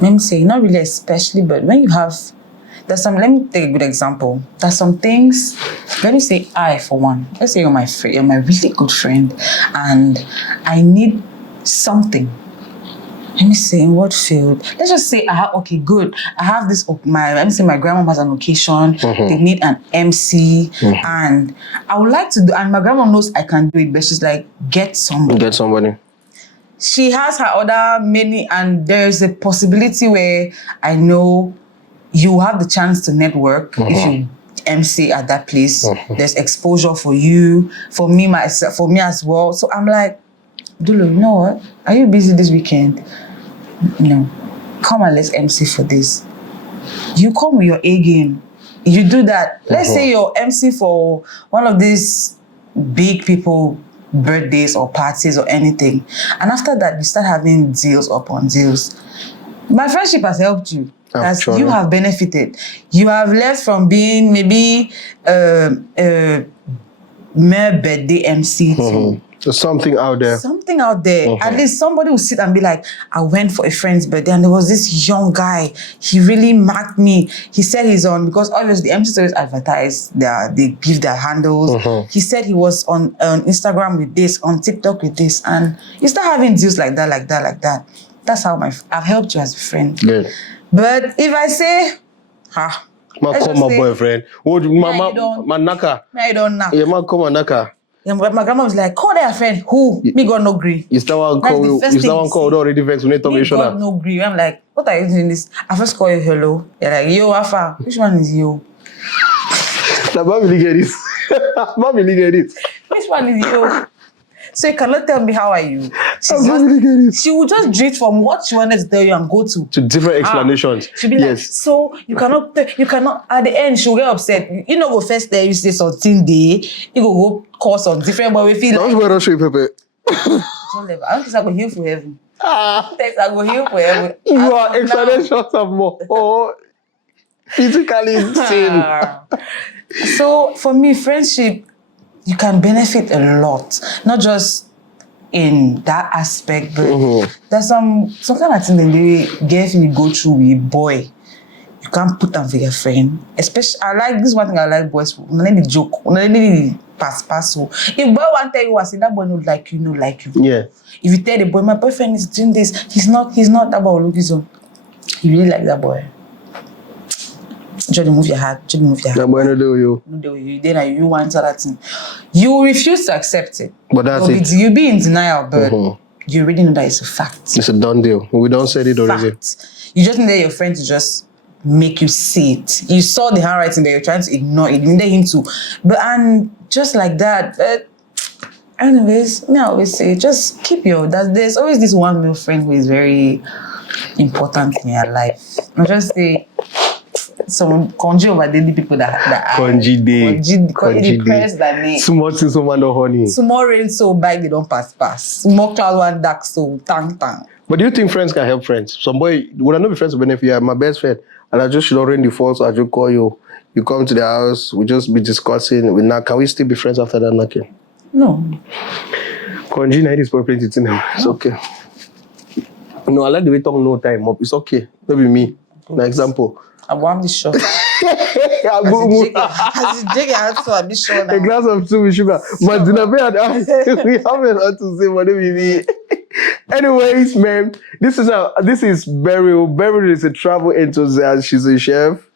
let me say, not really especially, but when you have, let me take a good example. There's some things, let me say for one, let's say you're my friend, you're my really good friend, and I need something. Let me say, in what field? Let's just say, I have this, let me say my grandma has an occasion, they need an MC, and I would like to do, and my grandma knows I can do it, but she's like, get somebody. She has her other many, and there's a possibility where I know you have the chance to network if you MC at that place. There's exposure for you, for me as well. So I'm like, Dulu, you know what? Are you busy this weekend? No. Come and let's MC for this. You come with your A game. You do that. Let's say you're MC for one of these big people birthdays or parties or anything. And after that, you start having deals upon deals. My friendship has helped you. As you have benefited. You have left from being maybe mere birthday MC to there's something out there. Something out there. At least somebody will sit and be like, I went for a friend's birthday and there was this young guy. He really marked me. He said he's on, because obviously MCs always advertise, they give their handles. He said he was on Instagram with this, on TikTok with this. And you start having deals like that. That's how I've helped you as a friend. Good. But if I say, ha, Ma let's call just my say, boyfriend. Oh, you don't- ma naka. I don't know. Yeah, ma call my naka. Yeah, but my grandma was like, call their friend. Who? Me God no agree. Is that one That's the call? first Is that thing one you call? say. Already vex. We need to talk Me each God other. no agree. I'm like, what are you doing this? I first call you hello. You're like, yo, Alpha. Which one is you? Now, mommy, get this. Mommy, get this. Which one is you? So you cannot tell me how are you. Mommy, get this. She will just drift from what she wanted to tell you and go to Different explanations. She'll be like, so you cannot at the end she'll get upset. You know, go first there, you say something day, you go cause on different, but we feel That's like why I don't show you, Pepe. I don't think I go heal for heaven. I go heal for heaven. You are explanations of more. Oh, physically insane. So for me, friendship, you can benefit a lot, not just in that aspect, but there's some kind of thing that they get you go through with a boy. You can't put them for your friend. Especially, I like this one thing I like boys for. Let me joke. Let me pass. So if boy want tell you what, say that boy not like you, Yeah. If you tell the boy, my boyfriend is doing this, he's not that boy looking so. You really like that boy. Try to move your heart. That boy no do you. No, do you. Then you want that thing. You refuse to accept it. But that's it. You be in denial, but you already know that it's a fact. It's a done deal. We don't say it already. Fact. You just need your friend to just make you see it. You saw the handwriting that you're trying to ignore it. You needed him to. And just like that. But anyways, I always say, just keep there's always this one male friend who is very important in your life. I just say, some conjure over daily people that Conji day. Conji press that name. Small things, someone no honey. Small rain so big they don't pass. Small cloud one dark so tang. But do you think friends can help friends? Some boy would I not be friends with benefit? You're my best friend, and I just should not rain the falls. I just call you. You come to the house. We just be discussing. Can we still be friends after that knocking? No. Conji night is plenty to them. It's okay. No, I like the way talk no time up. It's okay. Maybe me. An example. I want this shot. As you answer, I'll be sure now. A glass of tea with sugar. But we have a lot to say, but maybe. Anyways, man, this is Beryl. Beryl is a travel enthusiast. She's a chef.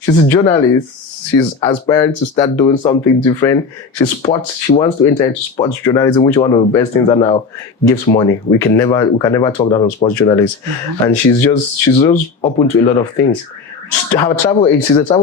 She's a journalist. She's aspiring to start doing something different. She wants to enter into sports journalism, which is one of the best things that now gives money. We can never talk down on sports journalists. And she's just open to a lot of things. She's a travel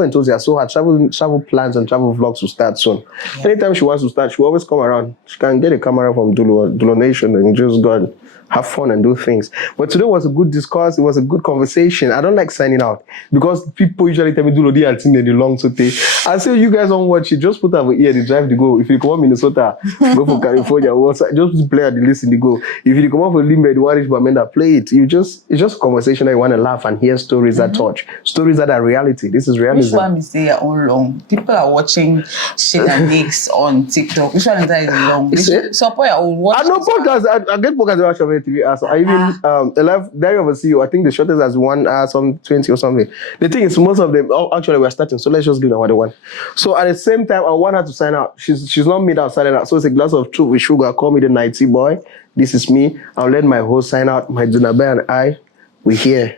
enthusiast, so her travel plans and travel vlogs will start soon. Yeah. Anytime she wants to start, she will always come around. She can get a camera from Dulo Nation and just go and have fun and do things. But today was a good discourse. It was a good conversation. I don't like signing out because people usually tell me Dulo D and the long sote. I say you guys don't watch it. Just put over here the drive to go. If you come on Minnesota, go for California. Just play at the list in the go. If you come on for Limbe, the Warish Bamenda, play it. It's just a conversation that you want to laugh and hear stories that touch. Stories that are reality. This is realism. Which one is say your own long? People are watching shit and nicks on TikTok. Which one is that is long? Support your own watch. I know podcasts. I get podcasts that watch TV. So I even a live Diary of a CEO. I think the shortest has 1 hour, some 20 or something. The thing is, most of them actually we're starting. So let's just give them what they want. So at the same time, I want her to sign out. She's not made out signing out. So it's a glass of truth with sugar. Call me the nighty boy. This is me. I'll let my host sign out. My Dunabe and I, we're here.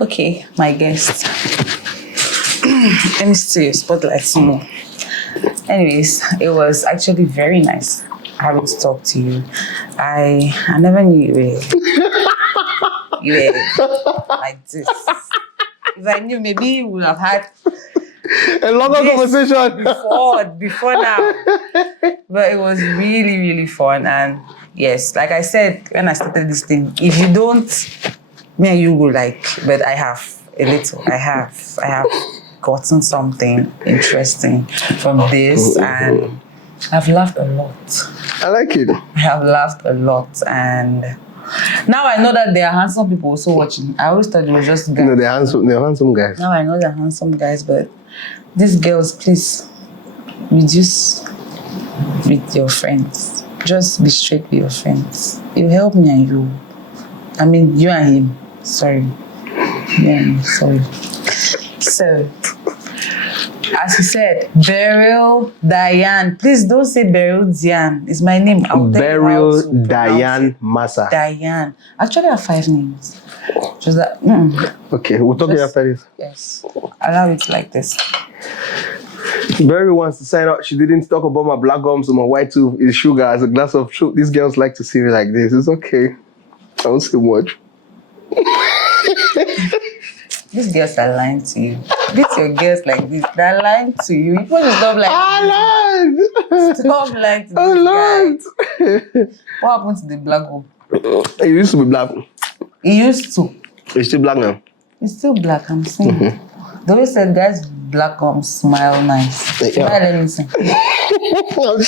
Okay, my guest. Let me see your spotlight some more. Anyways, it was actually very nice having to talk to you. I never knew you were like this. If I knew, maybe we would have had a longer conversation before now. But it was really, really fun. And yes, like I said when I started this thing, if you don't, me and you will but I have a little. I have gotten something interesting from this, and I've laughed a lot. I like it. I have laughed a lot, and now I know that there are handsome people also watching. I always thought it was just guys. No, they're handsome guys. Now I know they're handsome guys, but these girls, please reduce with your friends. Just be straight with your friends. It will help me and you. I mean, you and him. Sorry. Yeah, sorry. So, As he said, Beryl Diane. Please don't say Beryl Diane. It's my name. I'll tell you how Beryl to pronounce Diane it. Masa. Diane. Actually, I have 5 names. Just that. Okay, we'll talk after this. Yes. Allow it like this. Beryl wants to sign out. She didn't talk about my black gums or my white tooth is sugar as a glass of sugar. These girls like to see me like this. It's okay. I won't say much. These girls are lying to you. These your girls like this. They're lying to you. You supposed to stop lying. Stop lying to I this learned. guy. What happened to the black one? He used to be black. He used to. He's still black now. He's still black, I'm saying. They always said guys black smile nice. Yeah. Smile anything.